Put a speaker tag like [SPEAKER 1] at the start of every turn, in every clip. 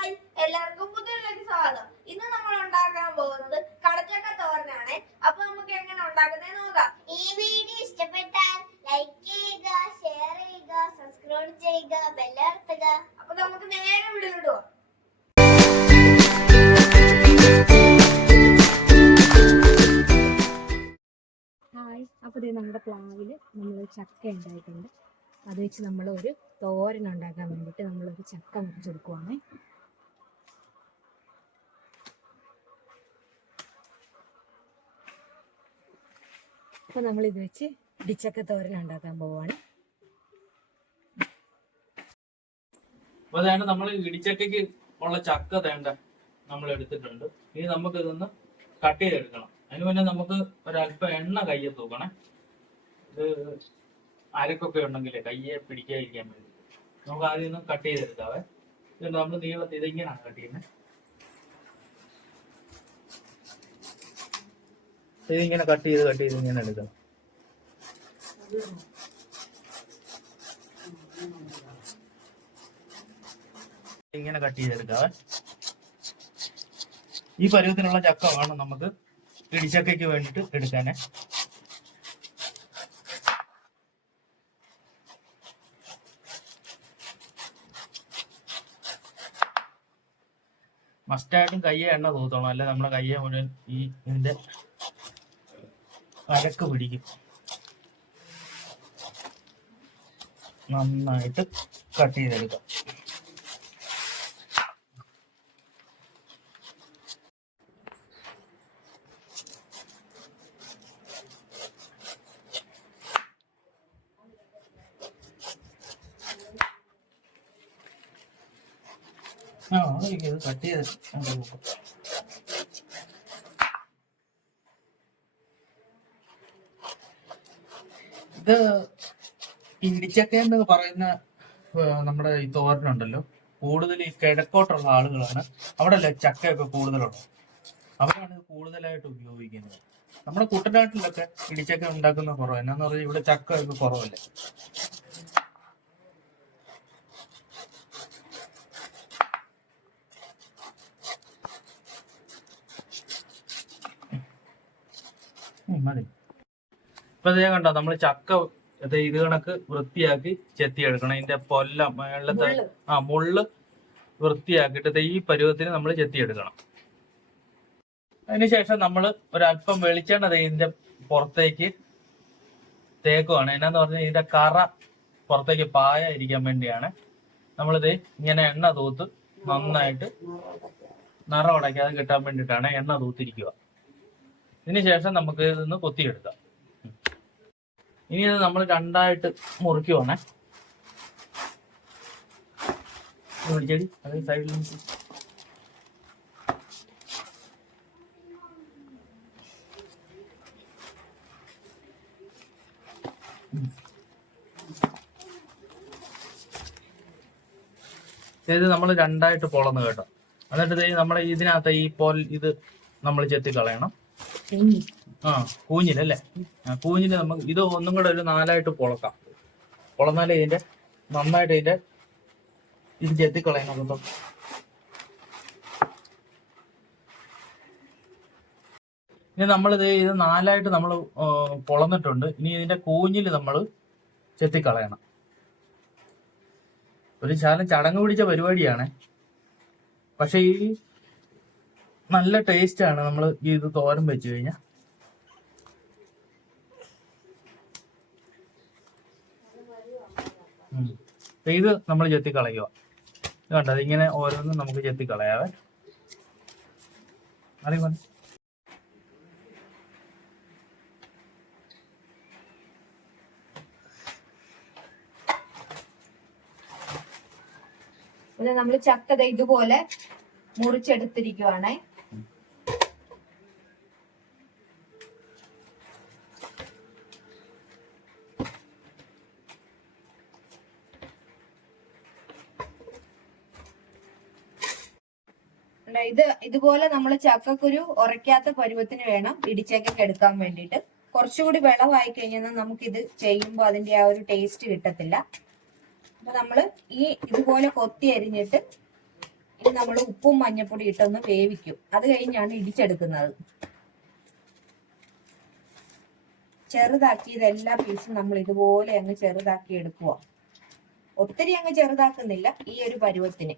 [SPEAKER 1] Hi എല്ലാവർക്കും പുതിയൊരു സ്വാഗതം. ഇന്ന് നമ്മൾ ഉണ്ടാക്കാൻ പോകുന്നത് കടച്ചക്ക തോരനാണ്. അപ്പൊ നമുക്ക് എങ്ങനെ ഉണ്ടാക്കുന്നത് നോക്കാം.
[SPEAKER 2] ഈ വീഡിയോ ഇഷ്ടപ്പെട്ടാൽ ലൈക്ക് ചെയ്യുക ഷെയർ ചെയ്യുക സബ്സ്ക്രൈബ് ചെയ്യുക ബെല്ലർത്തുക
[SPEAKER 1] അപ്പൊ നമുക്ക് നേരെ വിടുവിടുവോ
[SPEAKER 3] ഹായ് അപ്പോൾ ഇത് നമ്മുടെ പ്ലാവിൽ നമ്മൾ ചക്ക ഉണ്ടായിട്ടുണ്ട്. അത് വെച്ച് നമ്മൾ ഒരു തോരൻ ഉണ്ടാക്കാൻ വേണ്ടിയിട്ട് നമ്മളൊരു ചക്ക മുറിച്ചെടുക്കുവാണ്. നമ്മൾ ഇത് വെച്ച് ഇടിച്ചക്ക തോരൻ ഉണ്ടാക്കാൻ പോവാണ്.
[SPEAKER 4] അതാണ് നമ്മൾ ഇടിച്ചക്കയ്ക്ക് ഉള്ള ചക്ക തേണ്ട നമ്മൾ എടുത്തിട്ടുണ്ട്. ഇനി നമുക്ക് ഇതൊന്ന് കട്ട് ചെയ്തെടുക്കണം. അതിന് മുന്നേ നമുക്ക് ഒരല്പം എണ്ണ കയ്യെ തൂക്കണേ. ഇത് അരക്കൊക്കെ ഉണ്ടെങ്കിൽ കയ്യെ പിടിക്കാതിരിക്കാൻ വേണ്ടി. നമുക്ക് ആദ്യം ഒന്ന് കട്ട് ചെയ്തെടുക്കാവേ. നമ്മൾ നീളത്തിൽ ഇതിങ്ങനെയാണ് കട്ട് ചെയ്യുന്നത്. ഇതിങ്ങനെ കട്ട് ചെയ്ത് കട്ട് ചെയ്ത് ഇങ്ങനെ എടുക്കണം ഇങ്ങനെ കട്ട് ചെയ്തെടുക്കാവേ ഈ പരുവത്തിനുള്ള ചക്ക വേണം നമുക്ക് ഇടിച്ചക്കയ്ക്ക് വേണ്ടിട്ട് എടുക്കാനേ. മസ്റ്റായിട്ടും കയ്യെ എണ്ണ തൂത്തോണം. അല്ലെ? നമ്മുടെ കയ്യെ മുഴുവൻ ഈ ഇതിന്റെ അരക്ക് പിടിക്കും. നന്നായിട്ട് കട്ട് ചെയ്തെടുക്കാം. ആ ഇത് കട്ട് ചെയ്ത് അങ്ങോട്ട് നോക്കാം ഇത് ഇടിച്ചക്ക എന്ന് പറയുന്ന നമ്മുടെ ഈ തോരനുണ്ടല്ലോ. കൂടുതൽ ഈ കിഴക്കോട്ടുള്ള ആളുകളാണ്. അവിടെ അല്ലേ ചക്കയൊക്കെ കൂടുതലുള്ളത്. അവരാണ് ഇത് കൂടുതലായിട്ട് ഉപയോഗിക്കുന്നത്. നമ്മുടെ കുട്ടനാട്ടിലൊക്കെ ഇടിച്ചക്ക ഉണ്ടാക്കുന്ന കുറവ്. എന്നാന്ന് പറഞ്ഞാൽ ഇവിടെ ചക്ക ഒക്കെ കുറവല്ലേ മതി. ഇപ്പൊ ഇതേ കണ്ടോ? നമ്മൾ ചക്ക ഇത് കണക്ക് വൃത്തിയാക്കി ചെത്തിയെടുക്കണം. ഇതിന്റെ പൊല്ല
[SPEAKER 3] മുള്ള്.
[SPEAKER 4] ആ മുള്ള് വൃത്തിയാക്കിയിട്ട് ഈ പരുവത്തിന് നമ്മൾ ചെത്തിയെടുക്കണം. അതിനുശേഷം നമ്മൾ ഒരല്പം വെളിച്ചെണ്ണ ഇതിന്റെ പുറത്തേക്ക് തേക്കുവാണ്. എന്നാന്ന് പറഞ്ഞാൽ ഇതിന്റെ കറ പുറത്തേക്ക് പായ ഇരിക്കാൻ വേണ്ടിയാണ് നമ്മളിത് ഇങ്ങനെ എണ്ണ തൂത്ത് നന്നായിട്ട് നിറം ഉടയ്ക്കാതെ കിട്ടാൻ വേണ്ടിയിട്ടാണ് എണ്ണ തൂത്തിരിക്കുക. ഇതിനുശേഷം നമുക്ക് ഇതൊന്ന് കൊത്തിയെടുക്കാം. ഇനി ഇത് നമ്മൾ രണ്ടായിട്ട് മുറിക്കുവാണേ ഇത് പിടിച്ചടി. ഇത് നമ്മൾ രണ്ടായിട്ട് പൊളന്ന് കേട്ടോ. എന്നിട്ട് നമ്മൾ ഇതിനകത്ത് ഈ പോൽ ഇത് നമ്മൾ ചെത്തി കളയണം. ആ കൂഞ്ഞിലല്ലേ? കൂഞ്ഞിൽ നമുക്ക് ഇത് ഒന്നും കൂടെ ഒരു നാലായിട്ട് പൊളക്കാം. പൊളന്നാലേ ഇതിന്റെ നന്നായിട്ട് ഇതിന്റെ ഇത് ചെത്തിക്കളയണം കേട്ടോ. ഇനി നമ്മളിത് ഇത് നാലായിട്ട് നമ്മൾ പൊളന്നിട്ടുണ്ട്. ഇനി ഇതിന്റെ കൂഞ്ഞിൽ നമ്മൾ ചെത്തിക്കളയണം. ഒരു ശാലം ചടങ്ങ് പിടിച്ച പരിപാടിയാണ്. പക്ഷെ ഈ നല്ല ടേസ്റ്റ് ആണ് നമ്മൾ ഇത് തോരൻ വെച്ച് കഴിഞ്ഞാൽ ഇത് നമ്മൾ ചെത്തി കളയുക കണ്ട? ഇങ്ങനെ ഓരോന്നും നമുക്ക് ചെത്തി കളയാവേ. അറിയാം
[SPEAKER 1] നമ്മൾ ചക്കത ഇതുപോലെ മുറിച്ചെടുത്തിരിക്കുവാണേ. ഇത് ഇതുപോലെ നമ്മൾ ചക്കക്കുരു ഉറയ്ക്കാത്ത പരുവത്തിന് വേണം ഇടിച്ചക്കൊക്കെ എടുക്കാൻ വേണ്ടിയിട്ട്. കുറച്ചുകൂടി വെള്ളമായി കഴിഞ്ഞാൽ നമുക്കിത് ചെയ്യുമ്പോൾ അതിന്റെ ആ ഒരു ടേസ്റ്റ് കിട്ടത്തില്ല. അപ്പൊ നമ്മൾ ഈ ഇതുപോലെ കൊത്തി അരിഞ്ഞിട്ട് ഇനി നമ്മൾ ഉപ്പും മഞ്ഞപ്പൊടി ഇട്ടൊന്ന് വേവിക്കും. അത് കഴിഞ്ഞാണ് ഇടിച്ചെടുക്കുന്നത്. ചെറുതാക്കി ഇതെല്ലാ പീസും നമ്മൾ ഇതുപോലെ അങ്ങ് ചെറുതാക്കി എടുക്കുക ഒത്തിരി അങ്ങ് ചെറുതാക്കുന്നില്ല ഈ ഒരു പരുവത്തിന്.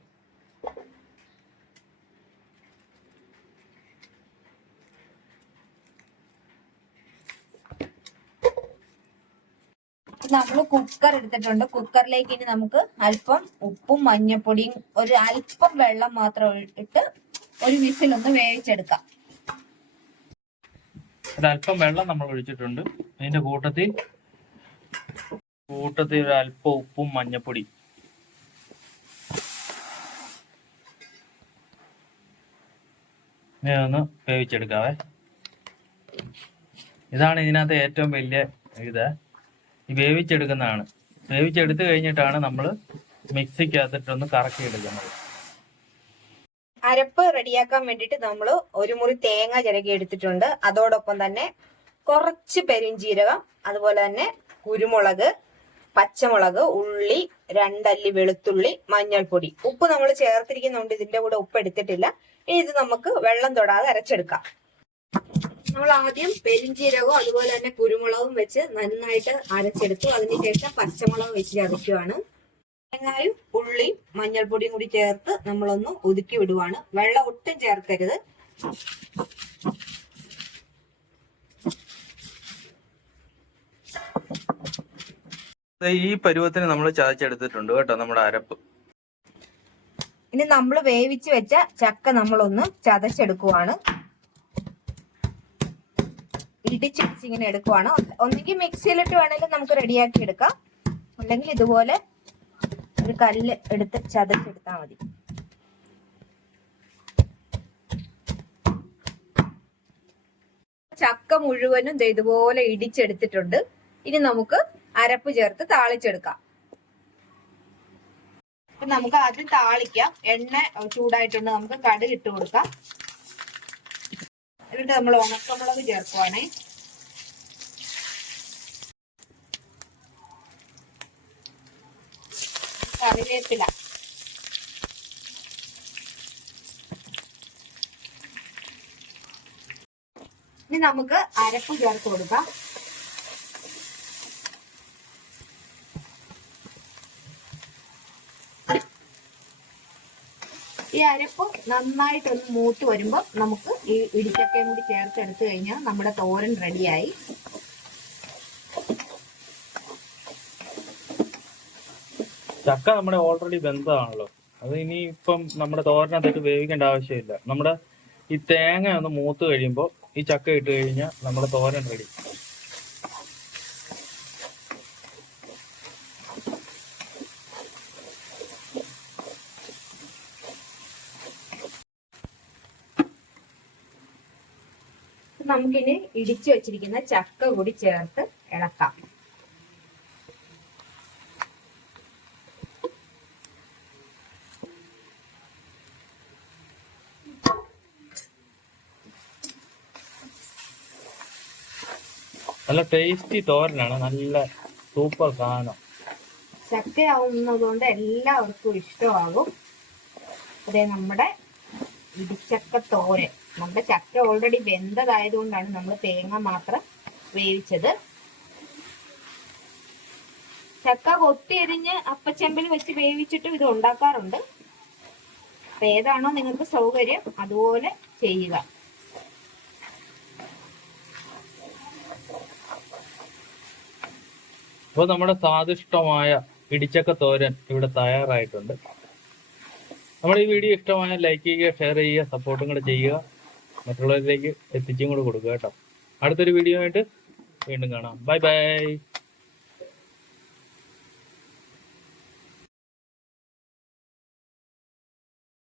[SPEAKER 1] നമ്മൾ കുക്കർ എടുത്തിട്ടുണ്ട്. കുക്കറിലേക്ക് ഇനി നമുക്ക് അല്പം ഉപ്പും മഞ്ഞപ്പൊടിയും ഒരു അല്പം വെള്ളം മാത്രം ഇട്ട് ഒരു വിസിലൊന്ന് വേവിച്ചെടുക്കാം.
[SPEAKER 4] അല്പം വെള്ളം നമ്മൾ ഒഴിച്ചിട്ടുണ്ട്. അതിന്റെ കൂട്ടത്തിൽ കൂട്ടത്തിൽ ഒരു അല്പം ഉപ്പും മഞ്ഞപ്പൊടി ഒന്ന് വേവിച്ചെടുക്കാവേ. ഇതാണ് ഇതിനകത്ത് ഏറ്റവും വലിയ ഇത്. വേവിച്ചെടുക്കുന്നതാണ്. വേവിച്ചെടുത്ത് കഴിഞ്ഞിട്ടാണ് നമ്മൾ മിക്സിക്കകത്തിട്ടൊന്ന് കറക്കി എടുക്കുന്നത്
[SPEAKER 1] അരപ്പ് റെഡിയാക്കാൻ വേണ്ടിയിട്ട് നമ്മൾ ഒരു മുറി തേങ്ങ ചിരകി എടുത്തിട്ടുണ്ട് അതോടൊപ്പം തന്നെ കുറച്ച് പെരിഞ്ചീരകം അതുപോലെ തന്നെ കുരുമുളക് പച്ചമുളക് ഉള്ളി രണ്ടല്ലി വെളുത്തുള്ളി മഞ്ഞൾപ്പൊടി. ഉപ്പ് നമ്മൾ ചേർത്തിരിക്കുന്നുണ്ട് ഇതിന്റെ കൂടെ ഉപ്പ് എടുത്തിട്ടില്ല. ഇനി ഇത് നമുക്ക് വെള്ളം തൊടാതെ അരച്ചെടുക്കാം. നമ്മൾ ആദ്യം പെരിഞ്ചീരകവും അതുപോലെ തന്നെ കുരുമുളകും വെച്ച് നന്നായിട്ട് അരച്ചെടുത്തു. അതിനുശേഷം പച്ചമുളക് വെച്ച് ചതയ്ക്കുവാണ്. തേങ്ങായും ഉള്ളിയും മഞ്ഞൾപ്പൊടിയും കൂടി ചേർത്ത് നമ്മളൊന്ന് ഒതുക്കി വിടുവാണ്. വെള്ളം ഒട്ടും ചേർക്കരുത്.
[SPEAKER 4] ഈ പരുവത്തിന് നമ്മൾ ചതച്ചെടുത്തിട്ടുണ്ട് കേട്ടോ നമ്മുടെ അരപ്പ്.
[SPEAKER 1] ഇനി നമ്മൾ വേവിച്ച് വെച്ച ചക്ക നമ്മളൊന്ന് ചതച്ചെടുക്കുവാണ്. ഇടിച്ചിടിച്ച് ഇങ്ങനെ എടുക്കുവാണ്. ഒന്നെങ്കിൽ മിക്സിയിലിട്ട് വേണമെങ്കിലും നമുക്ക് റെഡിയാക്കി എടുക്കാം. അല്ലെങ്കിൽ ഇതുപോലെ ഒരു കല്ല് എടുത്ത് ചതച്ചെടുത്താൽ മതി. ചക്ക മുഴുവനും ഇതുപോലെ ഇടിച്ചെടുത്തിട്ടുണ്ട്. ഇനി നമുക്ക് അരപ്പ് ചേർത്ത് താളിച്ചെടുക്കാം. അപ്പൊ നമുക്ക് ആദ്യം താളിക്കാം. എണ്ണ ചൂടായിട്ടുണ്ട്. നമുക്ക് കടുക് ഇട്ട് കൊടുക്കാം. എന്നിട്ട് നമ്മൾ ഉണക്കമുളക് ചേർക്കുവാണേ. കറിവേപ്പില. ഇനി നമുക്ക് അരപ്പ് ചേർത്ത് കൊടുക്കാം. ഈ അരപ്പ് നന്നായിട്ടൊന്ന് മൂത്ത് വരുമ്പോൾ നമുക്ക് ഈ ഇടിച്ചക്കയും കൂടി ചേർത്തെടുത്തു കഴിഞ്ഞാൽ നമ്മുടെ തോരൻ റെഡിയായി.
[SPEAKER 4] ചക്ക നമ്മുടെ ഓൾറെഡി ബന്ധമാണല്ലോ അത് ഇനി ഇപ്പം നമ്മുടെ തോരനകത്തിട്ട് വേവിക്കേണ്ട ആവശ്യമില്ല. നമ്മുടെ ഈ തേങ്ങ ഒന്ന് മൂത്ത് കഴിയുമ്പോൾ ഈ ചക്ക ഇട്ട് കഴിഞ്ഞാൽ നമ്മുടെ തോരൻ റെഡി
[SPEAKER 1] നമുക്കിനി ഇടിച്ചു വെച്ചിരിക്കുന്ന ചക്ക കൂടി ചേർത്ത് ഇളക്കാം.
[SPEAKER 4] നല്ല ടേസ്റ്റി തോരനാണ്. നല്ല സൂപ്പർ സാധനം.
[SPEAKER 1] ചക്കയാവുന്നതുകൊണ്ട് എല്ലാവർക്കും ഇഷ്ടമാകും. അതേ നമ്മുടെ ഇടിച്ചക്ക തോരൻ. നമ്മുടെ ചക്ക ഓൾറെഡി വെന്തതായതുകൊണ്ടാണ് നമ്മൾ തേങ്ങ മാത്രം വേവിച്ചത്. ചക്ക കൊത്തിയരിഞ്ഞ് അപ്പച്ചെമ്പിൽ വെച്ച് വേവിച്ചിട്ടും ഇത് ഉണ്ടാക്കാറുണ്ട്. അപ്പൊ ഏതാണോ നിങ്ങൾക്ക് സൗകര്യം അതുപോലെ ചെയ്യുക.
[SPEAKER 4] അപ്പോൾ നമ്മുടെ സ്വാദിഷ്ടമായ ഇടിച്ചക്ക തോരൻ ഇവിടെ തയ്യാറായിട്ടുണ്ട്. നമ്മുടെ ഈ വീഡിയോ ഇഷ്ടമായ ലൈക്ക് ചെയ്യുക ഷെയർ ചെയ്യുക സപ്പോർട്ടും കൂടെ ചെയ്യുക. മറ്റുള്ളവരിലേക്ക് എത്തിച്ചും കൂടെ കൊടുക്കുക കേട്ടോ. അടുത്തൊരു വീഡിയോ ആയിട്ട് വീണ്ടും കാണാം. Bye bye